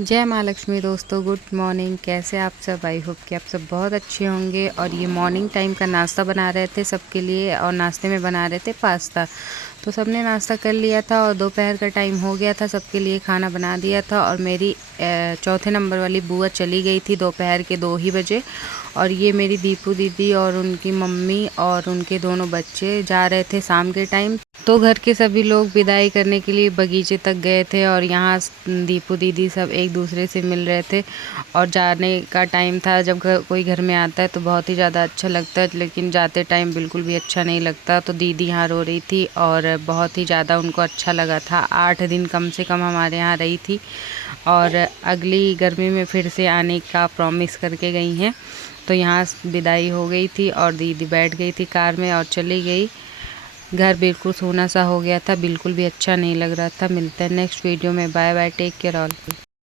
जय माँ लक्ष्मी दोस्तों, गुड मॉर्निंग। कैसे आप सब? आई होप कि आप सब बहुत अच्छे होंगे। और ये मॉर्निंग टाइम का नाश्ता बना रहे थे सबके लिए, और नाश्ते में बना रहे थे पास्ता। तो सबने नाश्ता कर लिया था और दोपहर का टाइम हो गया था, सबके लिए खाना बना दिया था। और मेरी चौथे नंबर वाली बुआ चली गई थी दोपहर के 2 ही बजे। और ये मेरी दीपू दीदी और उनकी मम्मी और उनके दोनों बच्चे जा रहे थे शाम के टाइम। तो घर के सभी लोग विदाई करने के लिए बगीचे तक गए थे, और यहाँ दीपू दीदी सब एक दूसरे से मिल रहे थे। और जाने का टाइम था। जब कोई घर में आता है तो बहुत ही ज़्यादा अच्छा लगता है, लेकिन जाते टाइम बिल्कुल भी अच्छा नहीं लगता। तो दीदी यहाँ रो रही थी और बहुत ही ज़्यादा उनको अच्छा लगा था। 8 दिन कम से कम हमारे यहाँ रही थी, और अगली गर्मी में फिर से आने का प्रॉमिस करके गई हैं। तो यहाँ विदाई हो गई थी और दीदी बैठ गई थी कार में और चली गई। घर बिल्कुल सूना सा हो गया था, बिल्कुल भी अच्छा नहीं लग रहा था। मिलते हैं नेक्स्ट वीडियो में। Bye bye, take care all.